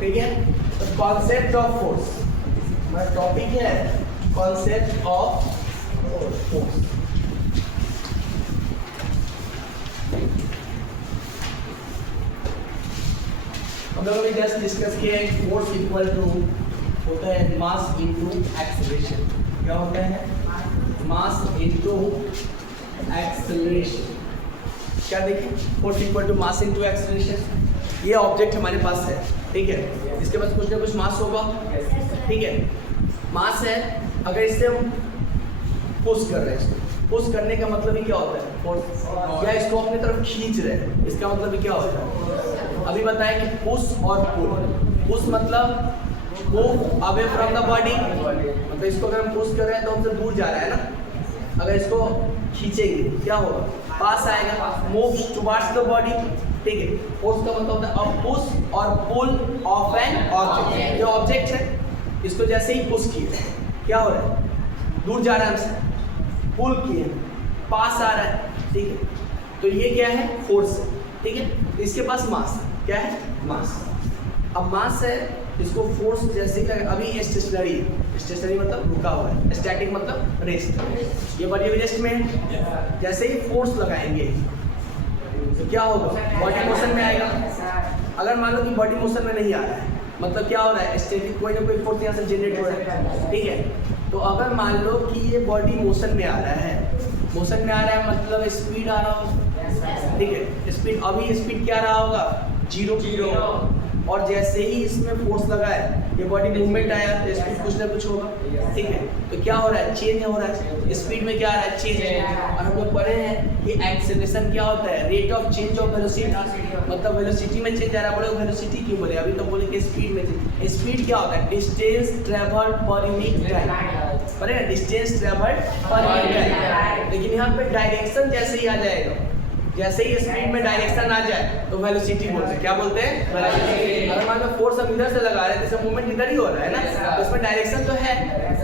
ठीक है। तो कॉन्सेप्ट ऑफ फोर्स हमारा टॉपिक है, कॉन्सेप्ट ऑफ फोर्स। हम लोगों ने जस्ट डिस्कस किया है फोर्स इक्वल टू होता है मास इनटू एक्सेलरेशन। क्या होता है? Mass into acceleration. क्या देखिए, force equal to mass into acceleration. ये ऑब्जेक्ट हमारे पास है, ठीक है, इसके पास कुछ ना कुछ मास होगा, ठीक है, मास है। अगर इससे हम पुश कर रहे हैं, इसको पुश करने का मतलब ही क्या होता है? फोर्स। या इसको अपनी तरफ खींच रहे हैं, इसका मतलब ही क्या होता है? अभी बताएं कि पुश और पुल। पुश मतलब move away from the body, मतलब इसको अगर हम पुश कर रहे हैं तो हमसे दूर जा रहा है ना। अगर इसको खींचेंगे क्या होगा? पास आएगा, मूव टुवर्ड्स द बॉडी, ठीक है। फोर्स का मतलब होता है पुश और पुल ऑफ एन ऑब्जेक्ट। ये ऑब्जेक्ट है, इसको जैसे ही पुश किए क्या हो रहा है? दूर जा रहा है हमसे। पुल किए पास आ रहा है, ठीक है। तो ये क्या है? फोर्स है, ठीक है। इसके पास मास है, क्या है? मास। अब मास है, इसको फोर्स जैसे ही अभी स्टेशनरी है, स्टेशनरी मतलब रुका हुआ है, स्टैटिक मतलब रेस्ट। ये बॉडी रेस्ट में है। जैसे ही फोर्स लगाएंगे तो क्या होगा? बॉडी मोशन में आएगा। अगर मान लो कि बॉडी मोशन में नहीं आ रहा है, मतलब क्या हो रहा है? स्टैटिक कोई ना कोई फोर्स यहाँ से जनरेट हो रहा है, ठीक है। तो अगर मान लो कि ये बॉडी मोशन में आ रहा है, मोशन में आ रहा है मतलब स्पीड आ रहा होगा, ठीक है। स्पीड, अभी स्पीड क्या रहा होगा? जीरो। और जैसे ही इसमें फोर्स लगा है, ये बॉडी मूवमेंट आया तो स्पीड कुछ ना कुछ होगा, ठीक है। तो क्या हो रहा है? चेंज हो रहा है, स्पीड में क्या आ रहा है? चेंज। और हम लोग पढ़े हैं कि एक्सेलरेशन क्या होता है? Rate of change of velocity, मतलब वेलोसिटी में चेंज आ रहा है। बोले वेलोसिटी क्यों बोले? अभी तो बोले कि स्पीड में चेंज। स्पीड क्या होता है? डिस्टेंस ट्रेवल्ड पर यूनिट टाइम, पढ़े ना? डिस्टेंस ट्रेवल्ड पर यूनिट टाइम। लेकिन यहाँ पे डायरेक्शन जैसे ही आ जाएगा, जैसे ही स्पीड में डायरेक्शन आ जाए तो वेलोसिटी बोलते हैं। क्या बोलते हैं? वेलोसिटी। अगर मान लो फोर्स हम इधर से लगा रहे हैं, जैसे मूवमेंट इधर ही हो रहा है ना, तो उसमें डायरेक्शन तो है,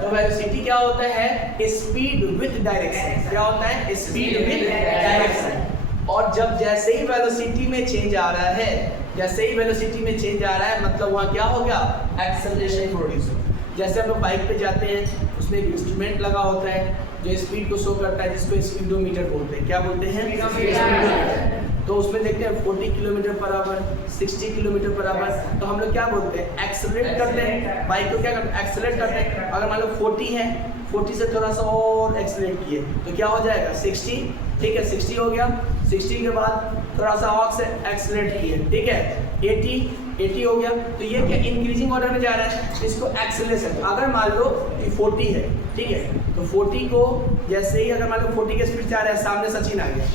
तो वेलोसिटी क्या होता है? Speed with direction. क्या होता है? Speed with direction. और जब जैसे ही वेलोसिटी में चेंज आ रहा है, जैसे ही वेलोसिटी में चेंज आ रहा है, मतलब वहाँ क्या हो गया? एक्सेलरेशन प्रोड्यूस हो। जैसे हम लोग बाइक पे जाते हैं, उसमें एक इंस्ट्रूमेंट लगा होता है जो स्पीड को शो करता है, जिसको स्पीडोमीटर बोलते हैं। क्या बोलते हैं? स्पीडोमीटर। तो उसमें देखते हैं 40 kilometre per hour, 60 kilometre per hour, तो हम लोग क्या बोलते हैं? एक्सेलरेट करते हैं बाइक को। क्या करते हैं? एक्सेलरेट करते हैं। अगर मान लो 40 है, 40 से थोड़ा सा और एक्सेलरेट किए तो क्या हो जाएगा? 60, ठीक है, 60 हो गया। 60 के बाद थोड़ा सा और से एक्सेलरेट किए, ठीक है, 80 हो गया। तो ये क्या इंक्रीजिंग ऑर्डर में जा रहा है, इसको एक्सेलरेशन। अगर मान लो कि 40 है, ठीक है, तो 40 को जैसे ही अगर मान लो 40 के स्पीड जा रहा है, सामने सचिन आ गया,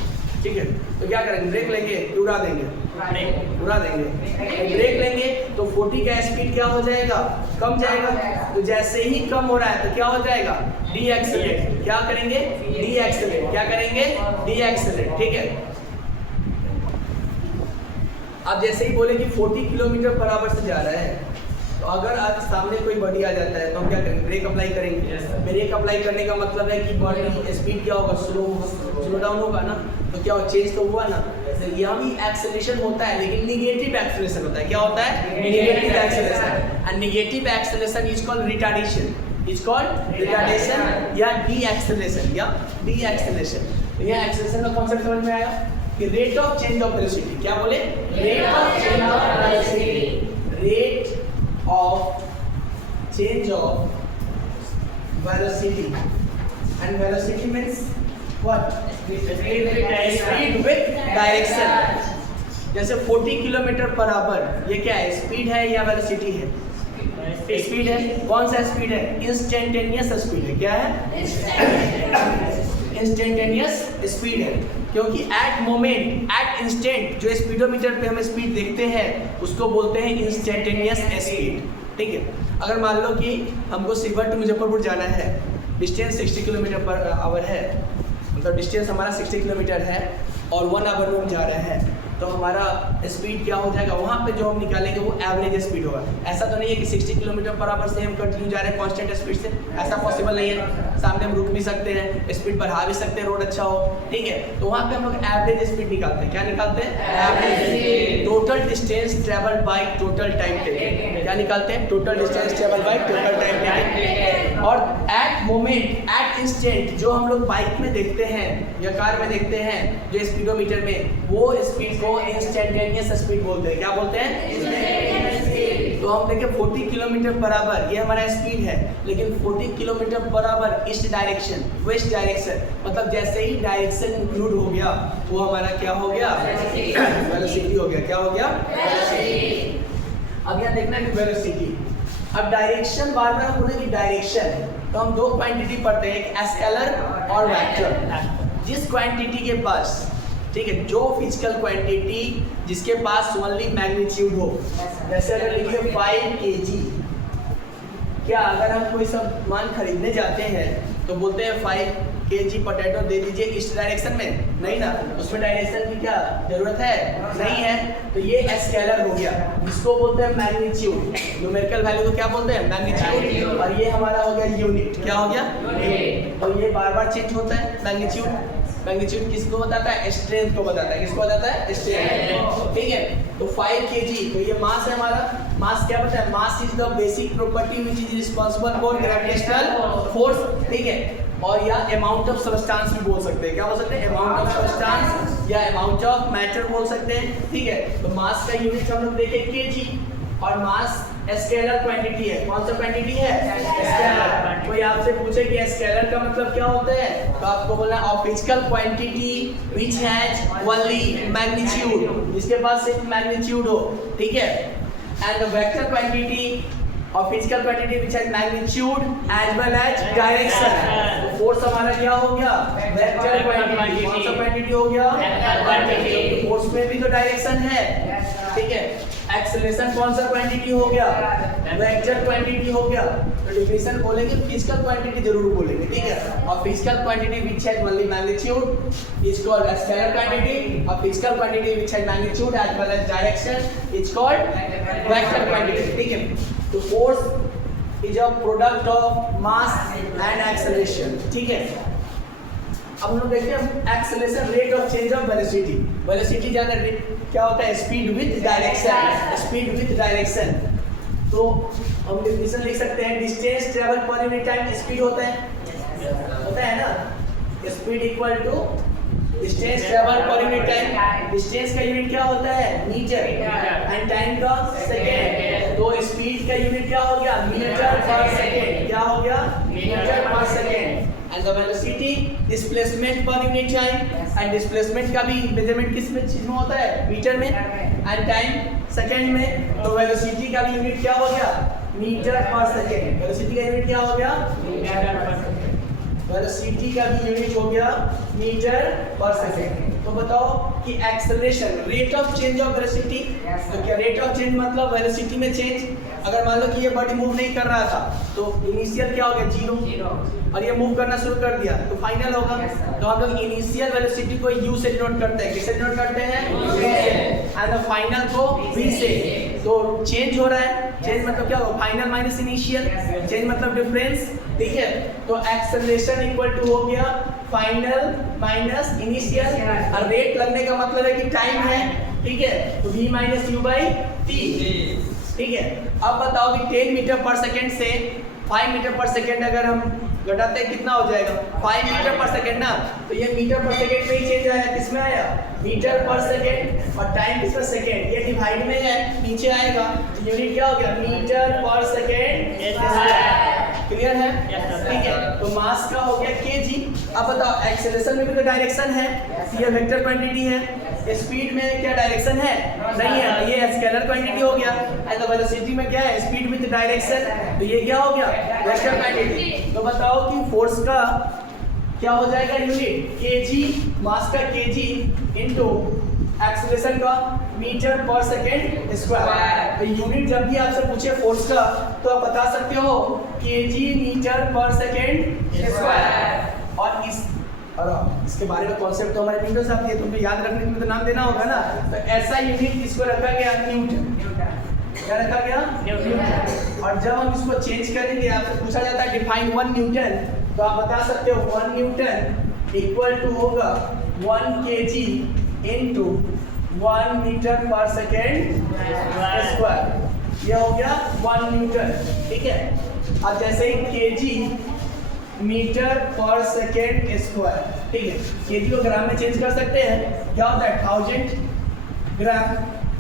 ठीक है, तो क्या करेंगे? ब्रेक लेंगे, उड़ा देंगे, उड़ा देंगे। ब्रेक लेंगे तो 40 का स्पीड क्या हो जाएगा? कम जाएगा। तो जैसे ही कम हो रहा है तो क्या हो जाएगा? D accelerate. क्या करेंगे? D accelerate. क्या करेंगे? डी एक्सेलरेट, ठीक है। अब जैसे ही बोले कि 40 किलोमीटर पर आवर से जा रहा है, तो अगर आज सामने कोई बॉडी आ जाता है तो हम क्या करेंगे? ब्रेक अप्लाई करेंगे। ब्रेक अप्लाई करने का मतलब है कि बॉडी स्पीड क्या होगा? स्लो डाउन होगा ना। तो क्या चेंज तो हुआ ना। तो यहाँ भी एक्सेलरेशन होता है, लेकिन निगेटिव एक्सेलरेशन होता है। क्या होता है? Negative acceleration. And negative acceleration is called retardation, is called retardation या डी एक्सेलरेशन, या डी एक्सेलरेशन। तो यहाँ एक्सेलरेशन का कॉन्सेप्ट समझ में आया कि rate of change of velocity. क्या बोले? Rate of change of velocity. Rate of change of velocity, and velocity means what? Speed with direction. जैसे 40 किलोमीटर पर आवर, ये क्या है? स्पीड है या वेलोसिटी है? स्पीड है। कौन सा स्पीड है? इंस्टेंटेनियस स्पीड है। क्या है? इंस्टेंटेनियस स्पीड है, क्योंकि एट मोमेंट, एट इंस्टेंट जो स्पीडोमीटर पे हम स्पीड देखते हैं उसको बोलते हैं इंस्टेंटेनियस स्पीड, ठीक है। अगर मान लो कि हमको सिल्वर टू मुजफ्फरपुर जाना है, डिस्टेंस 60 किलोमीटर पर आवर है, मतलब डिस्टेंस हमारा 60 किलोमीटर है और 1 आवर में हम जा रहे हैं, तो हमारा स्पीड क्या हो जाएगा, वहाँ पे जो हम निकालेंगे वो एवरेज स्पीड होगा। ऐसा तो नहीं है कि 60 किलोमीटर पर आवर से हम कंटिन्यू जा रहे हैं कांस्टेंट स्पीड से, ऐसा पॉसिबल नहीं है। सामने हम रुक भी सकते हैं, स्पीड बढ़ा भी सकते हैं, रोड अच्छा हो, ठीक है। तो वहाँ पे हम लोग एवरेज स्पीड निकालते हैं। क्या निकालते हैं? Average. Total distance travelled by total time taken. क्या निकालते हैं? Total distance travelled by total time taken. और एट मोमेंट, एट इंस्टेंट, जो हम लोग बाइक में देखते हैं या कार में देखते हैं जो स्पीडोमीटर में, वो स्पीड को इंस्टेंटेनियस स्पीड बोलते हैं। क्या बोलते हैं? तो हम देखें 40 किलोमीटर पर आवर, ये हमारा स्पीड है, लेकिन 40 kilometre per hour east direction, west direction, मतलब जैसे ही डायरेक्शन इंक्लूड हो गया वो हमारा क्या हो गया? वेलोसिटी हो गया। क्या हो गया? अब यहाँ देखना है कि वेलोसिटी। अब डायरेक्शन बार बार हम बोलेंगे डायरेक्शन, तो हम दो क्वांटिटी पढ़ते हैं, एक स्केलर और वेक्टर। जिस क्वांटिटी के पास, ठीक है, जो फिजिकल क्वांटिटी जिसके पास ओनली मैग्नीट्यूड हो, जैसे अगर लिखिए 5 kg, क्या अगर हम कोई सामान खरीदने जाते हैं तो बोलते हैं 5 kg पोटैटो दे दीजिए ईस्ट डायरेक्शन में? नहीं ना, उसमें डायरेक्शन की क्या जरूरत है? नहीं है। तो ये स्केलर हो गया, जिसको बोलते हैं मैग्नीट्यूड। न्यूमेरिकल वैल्यू को क्या बोलते हैं? मैग्नीट्यूड। और ये हमारा हो गया यूनिट। क्या हो गया? यूनिट। और ये बार बार चेंज होता है मैग्नीट्यूड। मैग्नीट्यूड किसको बताता है? स्ट्रेंथ को बताता है। किसको बताता है? स्ट्रेंथ। ठीक है, तो 5 kg, तो ये मास है हमारा। मास क्या बताया? Mass is the basic property which is responsible for gravitational force, ठीक है। और या अमाउंट ऑफ सब्सटेंस भी बोल सकते हैं। क्या बोल सकते हैं? अमाउंट ऑफ सब्सटेंस या अमाउंट ऑफ मैटर बोल सकते हैं, ठीक है। तो मास का यूनिट हम लोग देखें kg, और मास स्केलर क्वांटिटी है। कौन सा क्वांटिटी है? स्केलर। कोई आपसे पूछे कि स्केलर का मतलब क्या होता है, तो आपको बोलना है physical quantity which has only magnitude, जिसके पास सिर्फ मैग्नीट्यूड हो, ठीक है। एंड द वेक्टर क्वांटिटी और physical quantity which has magnitude as well as direction. तो फोर्स हमारा क्या हो गया? Vector quantity. कौन सा क्वांटिटी हो गया? क्वांटिटी। फोर्स में भी तो डायरेक्शन है, ठीक है। एक्सेलरेशन कौन सा क्वांटिटी हो गया? वेक्टर क्वांटिटी हो गया। तो डिफिनेशन बोलेंगे फिजिकल क्वांटिटी जरूर बोलेंगे, ठीक है। और physical quantity which has only magnitude is called scalar quantity, और physical quantity which has magnitude as well as direction is called vector quantity, ठीक है। तो force is a product of mass and acceleration, ठीक है। अब हम लोग देखते हैं acceleration, rate of change of velocity. Velocity जाना क्या होता है? Speed with direction. Speed with direction, तो हम डेफिनेशन लिख सकते हैं, distance travel per unit time speed होता है ना। Speed equal to distance travel per unit time. Distance का यूनिट क्या होता है? मीटर, एंड टाइम का सेकेंड। तो स्पीड का यूनिट क्या हो गया? मीटर पर सेकेंड। क्या हो गया? मीटर पर second. And the velocity displacement पर यूनिट टाइम, एंड डिस्प्लेसमेंट का भी मेजरमेंट किस में चीज में होता है? मीटर में, एंड टाइम सेकंड में। तो वेलोसिटी का भी यूनिट क्या हो गया? Metre per second. वेलोसिटी का यूनिट क्या हो गया? Metre per second. वेलोसिटी का भी यूनिट हो गया मीटर पर सेकंड। तो बताओ कि acceleration, rate of change of velocity, तो क्या रेट ऑफ चेंज मतलब वेलोसिटी में चेंज। अगर मान लो कि ये बॉडी मूव नहीं कर रहा था तो इनिशियल क्या हो गया? जीरो, और ये मूव करना शुरू कर दिया तो फाइनल होगा। तो हम लोग इनिशियल वेलोसिटी को यू से डिनोट करते हैं। किससे डिनोट करते हैं? यू से। एंड फाइनल को वी से। तो चेंज हो रहा है, चेंज मतलब क्या होगा? फाइनल माइनस इनिशियल, चेंज मतलब डिफरेंस, ठीक है। तो एक्सेलरेशन इक्वल टू हो गया फाइनल माइनस इनिशियल, और रेट लगने का मतलब है कि टाइम है, ठीक है। तो v minus you by T, ठीक है। अब बताओ कि 10 मीटर पर सेकेंड से 5 मीटर पर सेकेंड अगर हम घटाते हैं कितना हो जाएगा? 5 मीटर पर सेकेंड ना। तो ये मीटर पर सेकेंड में ही चेंज आया, किसमें आया? मीटर पर सेकेंड। और टाइम किस पर? सेकेंड। ये डिवाइड में है, नीचे आएगा, तो यूनिट क्या हो गया? मीटर पर सेकेंड। क्लियर है? ठीक है। तो मास का हो गया kg। अब बताओ एक्सेलरेशन में भी तो डायरेक्शन है, ये वेक्टर क्वांटिटी है। स्पीड में क्या डायरेक्शन है? नहीं है, ये स्केलर क्वांटिटी हो गया। एंड वेलोसिटी में क्या है? स्पीड विद डायरेक्शन, तो ये क्या हो गया? Vector quantity. तो बताओ कि फोर्स का क्या हो जाएगा यूनिट? kg, मास का kg इनटू एक्सेलरेशन का मीटर पर सेकेंड स्क्वायर। तो यूनिट जब भी आपसे पूछे फोर्स का तो आप बता सकते हो kg मीटर पर सेकेंड स्क्वायर। और इस और इसके बारे में कॉन्सेप्ट तो हमारे विंडोज आप दिए, तुमको याद रखने के लिए तो नाम देना होगा ना। तो ऐसा यूनिट इसको रखा गया न्यूटन। क्या रखा गया? न्यूटन। और जब हम इसको चेंज करेंगे, आपसे पूछा जाता है डिफाइन 1 न्यूटन, तो आप बता सकते हो 1 न्यूटन इक्वल टू होगा 1 kg इनटू 1 मीटर पर सेकेंड स्क्वायर। ये हो गया 1 न्यूटन, ठीक है। अब जैसे ही kg मीटर पर सेकेंड स्क्वायर, ठीक है, केजी को ग्राम में चेंज कर सकते हैं। क्या होता है 1000 ग्राम,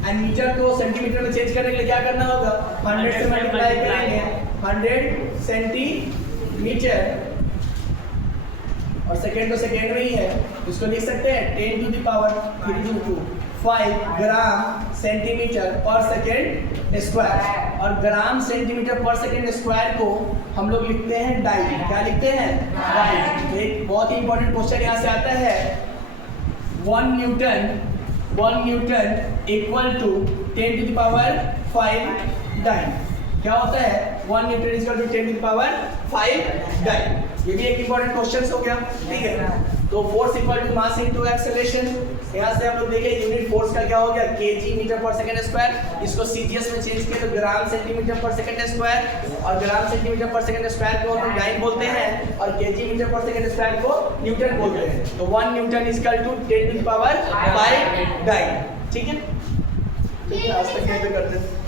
एंड मीटर को सेंटीमीटर में चेंज करने के लिए क्या करना होगा 100 से मल्टीप्लाई करेंगे 100 सेंटीमीटर, और सेकेंड तो सेकेंड में ही है, इसको लिख सकते हैं 10 to the power 5 gram centimetre per second square. और gram centimetre per second square को हम लोग लिखते हैं डाई। क्या लिखते हैं? डाई। एक बहुत ही इंपॉर्टेंट क्वेश्चन यहाँ से आता है, 1 newton equal to 10 to the power 5 dyne. क्या होता है 1 newton equal to 10 to the power 5 dyne. ये भी एक इंपॉर्टेंट क्वेश्चन हो गया, ठीक है। तो force equal to mass into acceleration. यहाँ से हम लोग देखें यूनिट फोर्स का क्या हो गया kg metre per second square. इसको सीजीएस में चेंज किया तो gram centimetre per second square, और gram centimetre per second square को हम डाइन बोलते हैं, और kg metre per second square को न्यूटन बोलते हैं। तो 1 newton equal to 10 to the power 5 dyne, ठीक है। आज तक यहीं पे करते हैं।